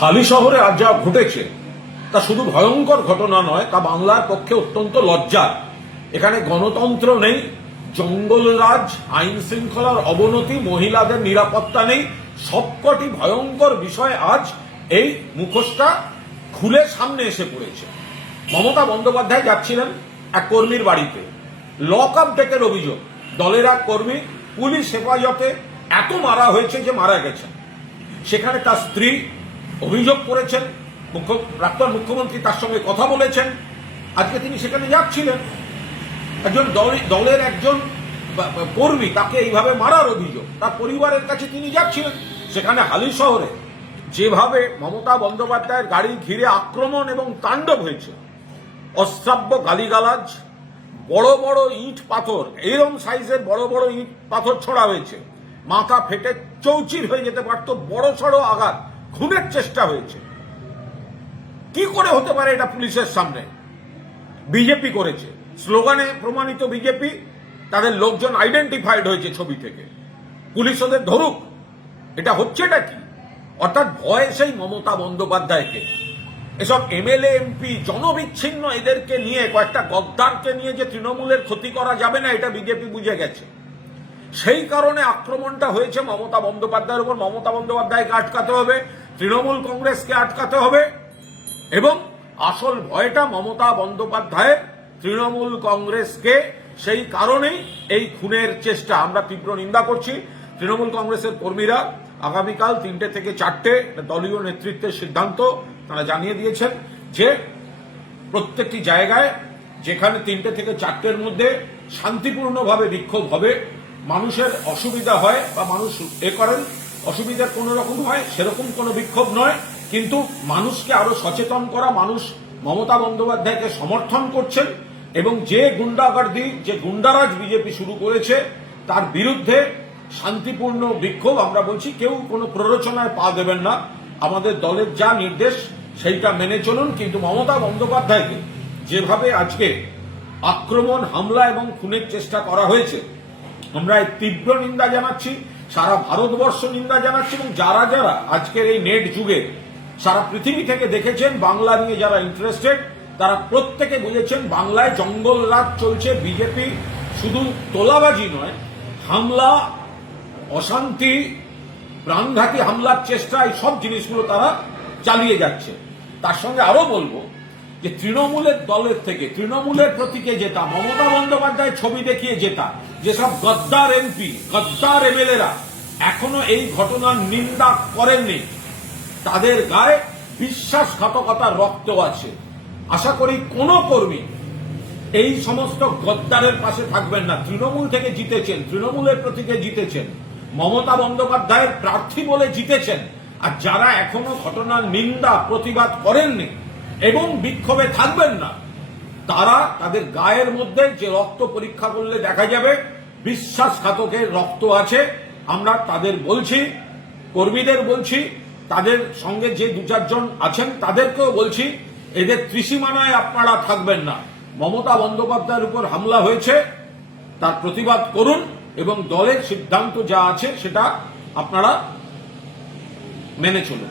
হালি শহরে আজ যা ঘটেছে তা শুধু ভয়ঙ্কর ঘটনা নয়, তা বাংলার পক্ষে অত্যন্ত লজ্জার। এখানে গণতন্ত্র নেই, জঙ্গলরাজ, আইন শৃঙ্খলার অবনতি, মহিলাদের নিরাপত্তা নেই, সবকটি ভয়ঙ্কর বিষয় আজ এই মুখোশটা খুলে সামনে এসে পড়েছে। মমতা বন্দ্যোপাধ্যায় যাচ্ছিলেন এক কর্মীর বাড়িতে, লক আপ ডেকের অভিযোগ, দলের এক কর্মী পুলিশ হেফাজতে এত মারা হয়েছে যে মারা গেছেন। সেখানে তার স্ত্রী অভিযোগ করেছেন, প্রাক্তন মুখ্যমন্ত্রী তার সঙ্গে কথা বলেছেন। আজকে তিনি সেখানে যাচ্ছিলেন, একজন দলের একজন কর্মী তাকে এইভাবে মারার অভিযোগ, তার পরিবারের কাছে তিনি যাচ্ছিলেন। সেখানে হালি শহরে যেভাবে মমতা বন্দ্যোপাধ্যায়ের গাড়ি ঘিরে আক্রমণ এবং তাণ্ডব হয়েছে, অশ্রাব্য গালিগালাজ, বড় বড় ইট পাথর, এরম সাইজের বড় বড় ইট পাথর ছোড়া হয়েছে, মাথা ফেটে চৌচির হয়ে যেতে পারত, বড় সড়ো আঘাত, খুনের চেষ্টা হয়েছে। কি করে হতে পারে এটা পুলিশের সামনে? বিজেপি করেছে, স্লোগানে প্রমাণিত বিজেপি, তাদের লোকজন আইডেন্টিফাইড হয়েছে ছবি থেকে, পুলিশ ওদের ধরুক। এটা হচ্ছেটা কি? অর্থাৎ ভয় সেই মমতা বন্দ্যোপাধ্যায়কে, এসব এমএলএ এমপি জনবিচ্ছিন্ন এদেরকে নিয়ে, কয়েকটা গদ্দারকে নিয়ে যে তৃণমূলের ক্ষতি করা যাবে না, এটা বিজেপি বুঝে গেছে। সেই কারণে আক্রমণটা হয়েছে মমতা বন্দ্যোপাধ্যায়ের উপর। মমতা বন্দ্যোপাধ্যায়কে আটকাতে হবে, তৃণমূল কংগ্রেসকে আটকাতে হবে, এবং আসল ভয়টা মমতা বন্দ্যোপাধ্যায়ের, তৃণমূল কংগ্রেসকে। সেই কারণেই এই খুনের চেষ্টা। আমরা তীব্র নিন্দা করছি। তৃণমূল কংগ্রেসের কর্মীরা আগামীকাল 3টে থেকে 4টে দলীয় নেতৃত্বের সিদ্ধান্ত তারা জানিয়ে দিয়েছেন যে প্রত্যেকটি জায়গায় যেখানে 3টে থেকে 4টের মধ্যে শান্তিপূর্ণভাবে বিক্ষোভ হবে, মানুষের অসুবিধা হয় বা মানুষ করেন, অসুবিধার কোন রকম হয় সেরকম কোনো বিক্ষোভ নয়, কিন্তু মানুষকে আরো সচেতন করা, মানুষ মমতা বন্দ্যোপাধ্যায়কে সমর্থন করছেন এবং যে গুন্ডাগার্দি, যে গুন্ডারাজ বিজেপি শুরু করেছে তার বিরুদ্ধে শান্তিপূর্ণ বিক্ষোভ। আমরা বলছি কেউ কোনো প্ররোচনায় পা দেবেন না, আমাদের দলের যা নির্দেশ সেইটা মেনে চলুন। কিন্তু মমতা বন্দ্যোপাধ্যায়কে যেভাবে আজকে আক্রমণ, হামলা এবং খুনের চেষ্টা করা হয়েছে, আমরা এই তীব্র নিন্দা জানাচ্ছি, সারা ভারতবর্ষ নিন্দা জানাচ্ছি। এবং যারা যারা আজকের এই নেট যুগে সারা পৃথিবী থেকে দেখেছেন, বাংলা নিয়ে যারা ইন্টারেস্টেড, তারা প্রত্যেকে বুঝেছেন বাংলায় জঙ্গলরাজ চলছে। বিজেপি শুধু তোলাবাজি নয়, হামলা, অশান্তি, প্রাণঘাতী হামলার চেষ্টা, এই সব জিনিসগুলো তারা চালিয়ে যাচ্ছে। তার সঙ্গে আরো বলবো যে তৃণমূলের দলের থেকে, তৃণমূলের প্রতীকে জেতা, মমতা বন্দ্যোপাধ্যায় ছবি দেখিয়ে জেতা যেসব গদ্দার এমপি, গদ্দার এমএলএরা এখনো এই ঘটনার নিন্দা করেননি, তাদের গায়ে বিশ্বাসঘাতকতার রক্ত আছে। আশা করি কোন কর্মী এই সমস্ত গদ্দারের পাশে থাকবেন না। তৃণমূল থেকে জিতেছেন, তৃণমূলের প্রতীকে জিতেছেন, মমতা বন্দ্যোপাধ্যায়ের প্রার্থী বলে জিতেছেন। আর যারা এখনো ঘটনার নিন্দা, প্রতিবাদ করেননি এবং বিক্ষোভে থাকবেন না, তারা, তাদের গায়ের মধ্যে যে রক্ত পরীক্ষা করলে দেখা যাবে বিশ্বাসঘাতকের রক্ত আছে। আমরা তাদের বলছি, কর্মীদের বলছি, তাদের সঙ্গে যে 2-4 জন আছেন তাদেরকেও বলছি, এদের ত্রিসীমানায় আপনারা থাকবেন না। মমতা বন্দ্যোপাধ্যায়ের উপর হামলা হয়েছে, তার প্রতিবাদ করুন এবং দলের সিদ্ধান্ত যা আছে সেটা আপনারা মেনে চলুন।